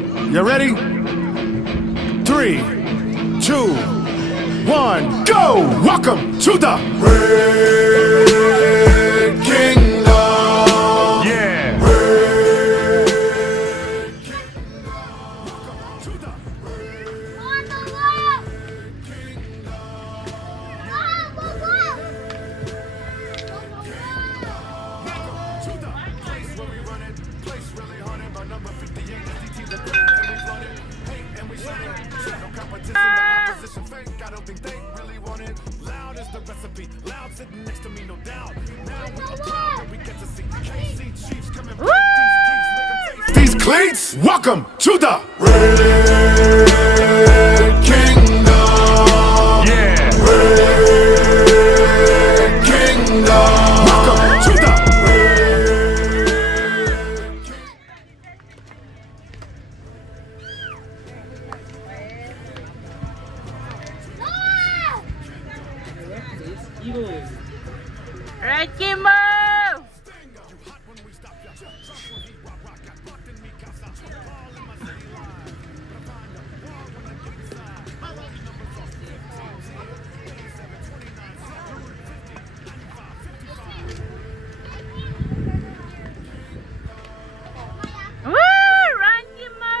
You ready? 3, 2, 1, go! Welcome to the Red Kingdom. Yeah. I don't think they really want it. Loud is the recipe. Loud sitting next to me, no doubt. Now we apply and we get to see KC Chiefs coming back. These cleats, welcome to the Red Kingdom. Yeah. Red Kingdom. Welcome to the Red Kimbo! Woo! Run Kimbo!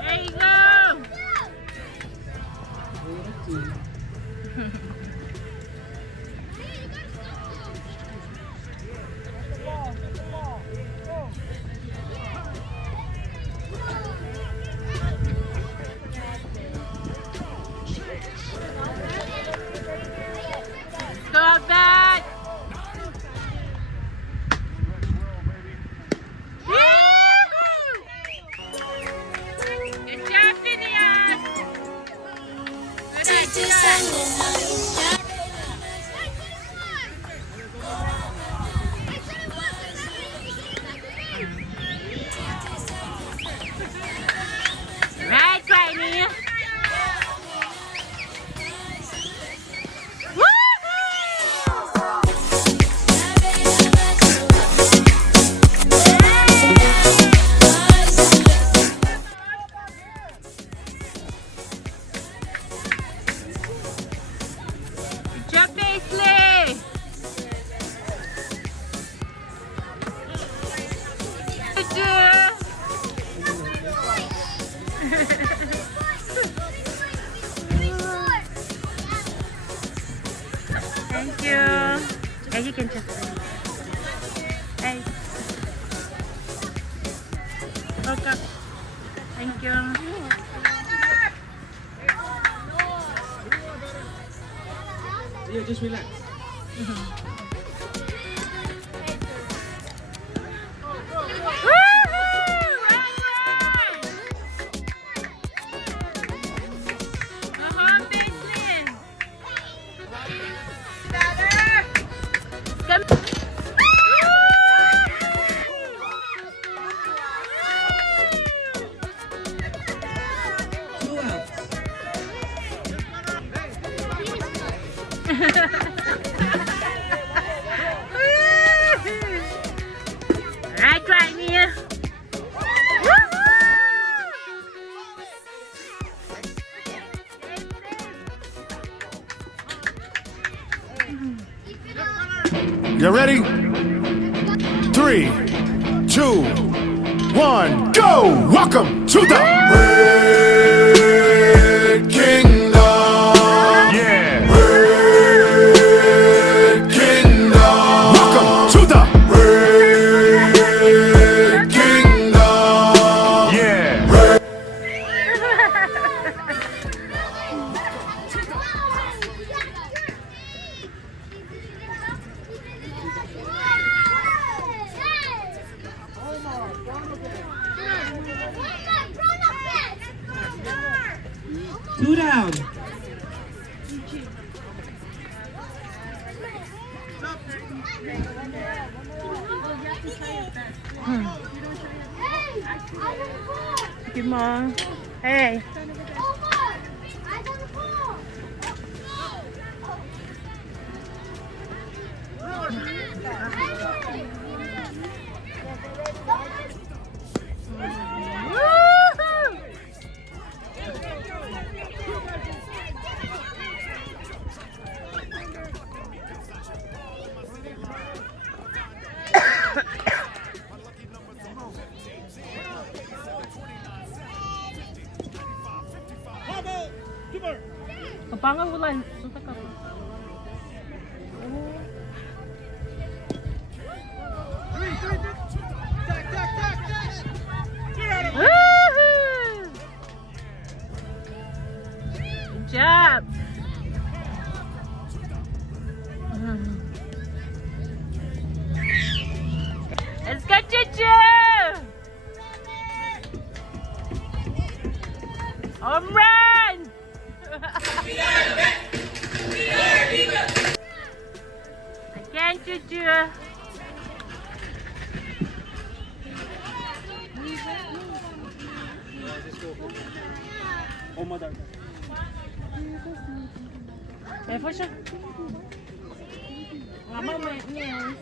There you go! Go out back! Good job, Phineas! Good job. Right, Tiny. Good job, Paisley. Good job. Thank you. Yeah, you can just hey. Okay. Thank you. Yeah, just relax. Two outs. Right, Mia. You ready? 3, 2, 1, go! Welcome to the Red Kingdom. Yeah. Red Kingdom. Welcome to the Red Kingdom. Yeah. Two down. Good mom. Hey. 방어구란 선택하고. Woohoo! Good job. Let's go, Juju! Home run! Again, Juju. For sure. Mama may nails.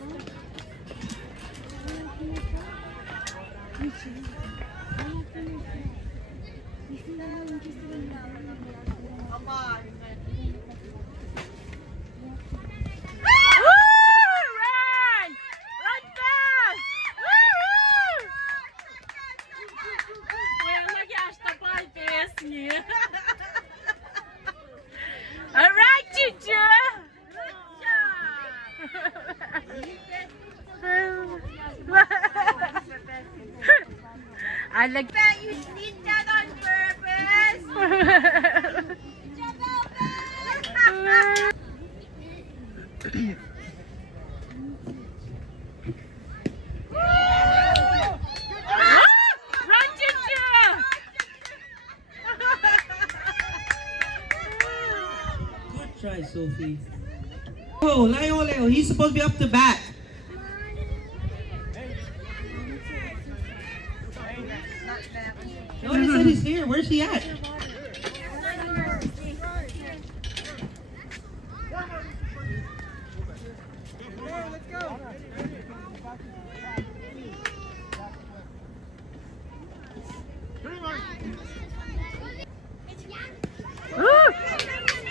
All right, Juju. I like that you did that on purpose. Run, Juju. Good try, Sophie. Oh, Leo, he's supposed to be up to bat. No, he said he's here. Where's he at?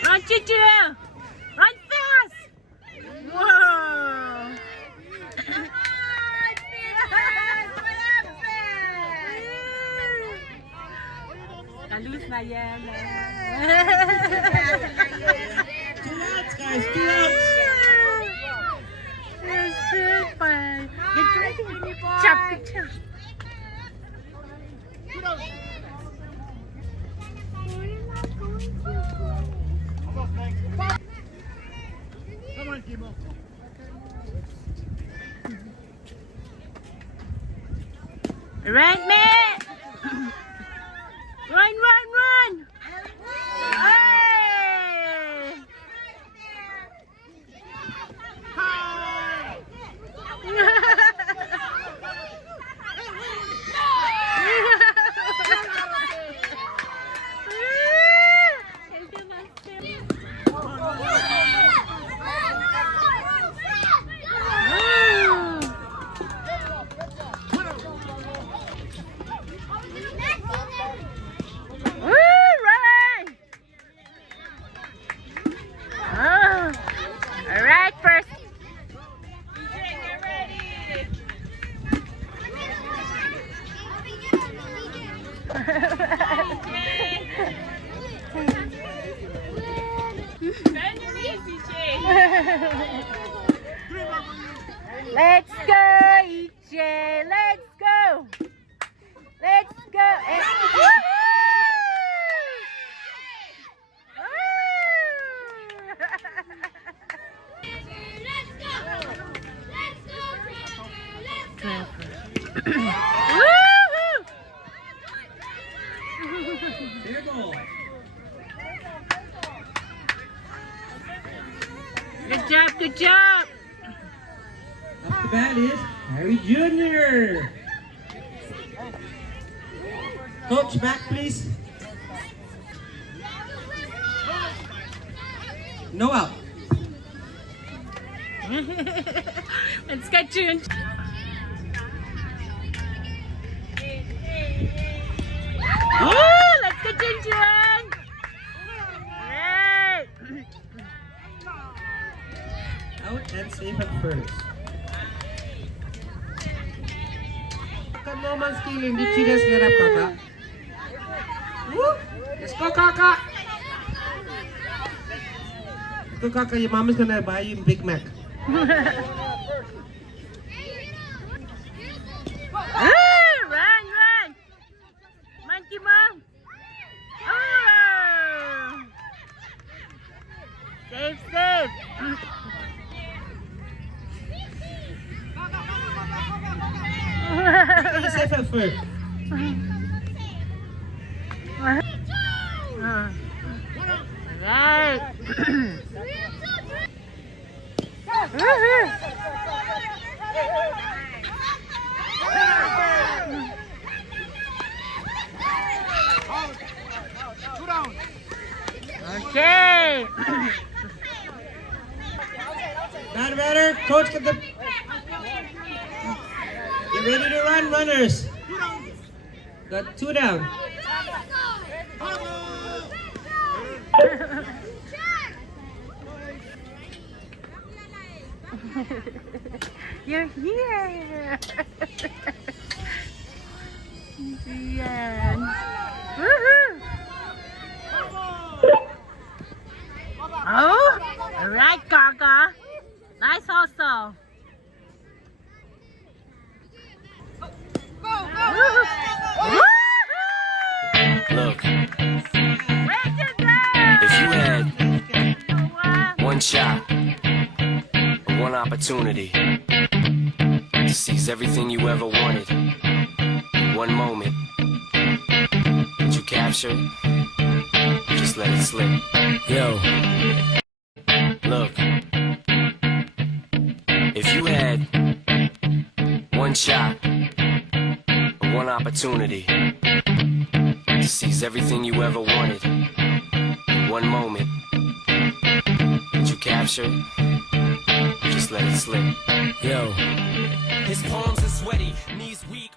Run, Juju. Run fast. Whoa. Kalus na yan. 2 outs, guys. 2 outs. Super. Good job. Good job. Come on, Kimo. Red man. Run, run, run. Hey. All right, first. Get ready. Let's go, EJ. Let's go. Let's go. Fair ball. Good job, good job. Up to bat is Harry Jr. Coach, back please. No out. Let's go, June. Oh, let's go, June June. Right. Out and safe at first. Kan mo man skill, hindi chinas ngarap kaka. Woo! Let's go, kaka! Ito kaka, your mom is gonna buy you Big Mac. Run, run! Monkey mom! Oh! Safe, safe! Get yourself up first. Right. Okay. Batter, coach, get the. You ready to run, runners? Got 2 down. You're here. Yan. Woohoo! Oh, all right, Gaga. Nice hustle. Look, Way to go! if you had one shot, or one opportunity to seize everything you ever wanted in one moment, would you capture it? Or just let it slip? Yo, look, if you had one shot, or one opportunity to seize everything you ever wanted in one moment, would you capture it? Or just let it slip? Yo, his palms are sweaty, knees weak.